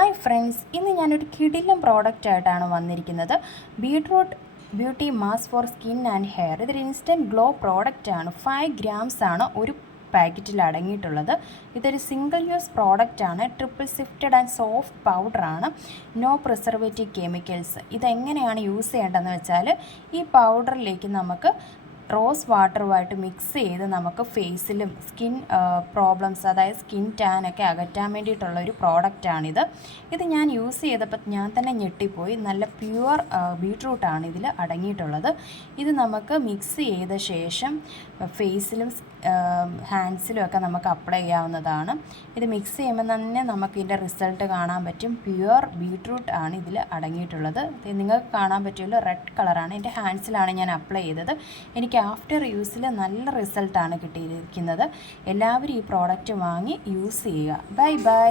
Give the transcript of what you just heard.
Hi friends, ഇന്ന് ഞാനൊരു കിടിലം പ്രോഡക്റ്റായിട്ടാണ് വന്നിരിക്കുന്നത്. Beetroot beauty mask for skin and hair. ഇതൊരു ഇൻസ്റ്റൻറ്റ് ഗ്ലോ പ്രോഡക്റ്റാണ്. 5 ഗ്രാംസ് ആണ് ഒരു പാക്കറ്റിൽ അടങ്ങിയിട്ടുള്ളത്. ഇതൊരു സിംഗിൾ യൂസ് പ്രോഡക്റ്റാണ്. ട്രിപ്പിൾ സിഫ്റ്റഡ് ആൻഡ് സോഫ്റ്റ് പൗഡറാണ്. No preservative chemicals. ഇതെങ്ങനെയാണ് യൂസ് ചെയ്യേണ്ടതെന്ന് വെച്ചാൽ, ഈ പൗഡറിലേക്ക് നമുക്ക് റോസ് വാട്ടറുമായിട്ട് മിക്സ് ചെയ്ത് നമുക്ക് ഫേസിലും സ്കിൻ പ്രോബ്ലംസ്, അതായത് സ്കിൻ ടാനൊക്കെ അകറ്റാൻ വേണ്ടിയിട്ടുള്ള ഒരു പ്രോഡക്റ്റാണിത്. ഇത് ഞാൻ യൂസ് ചെയ്തപ്പോൾ ഞാൻ തന്നെ ഞെട്ടിപ്പോയി. നല്ല പ്യുവർ ബീട്രൂട്ടാണ് ഇതിൽ അടങ്ങിയിട്ടുള്ളത്. ഇത് നമുക്ക് മിക്സ് ചെയ്ത ശേഷം ഫേസിലും ഹാൻഡ്സിലും ഒക്കെ നമുക്ക് അപ്ലൈ ചെയ്യാവുന്നതാണ്. ഇത് മിക്സ് ചെയ്യുമ്പോൾ തന്നെ നമുക്ക് ഇതിൻ്റെ റിസൾട്ട് കാണാൻ പറ്റും. പ്യുവർ ബീട്രൂട്ട് ആണ് ഇതിൽ അടങ്ങിയിട്ടുള്ളത്. നിങ്ങൾക്ക് കാണാൻ പറ്റുമല്ലോ, റെഡ് കളറാണ്. എൻ്റെ ഹാൻഡ്സിലാണ് ഞാൻ അപ്ലൈ ചെയ്തത്. എനിക്ക് ആഫ്റ്റർ യൂസിൽ നല്ല റിസൾട്ടാണ് കിട്ടിയിരിക്കുന്നത്. എല്ലാവരും ഈ പ്രോഡക്റ്റ് വാങ്ങി യൂസ് ചെയ്യുക. Bye bye.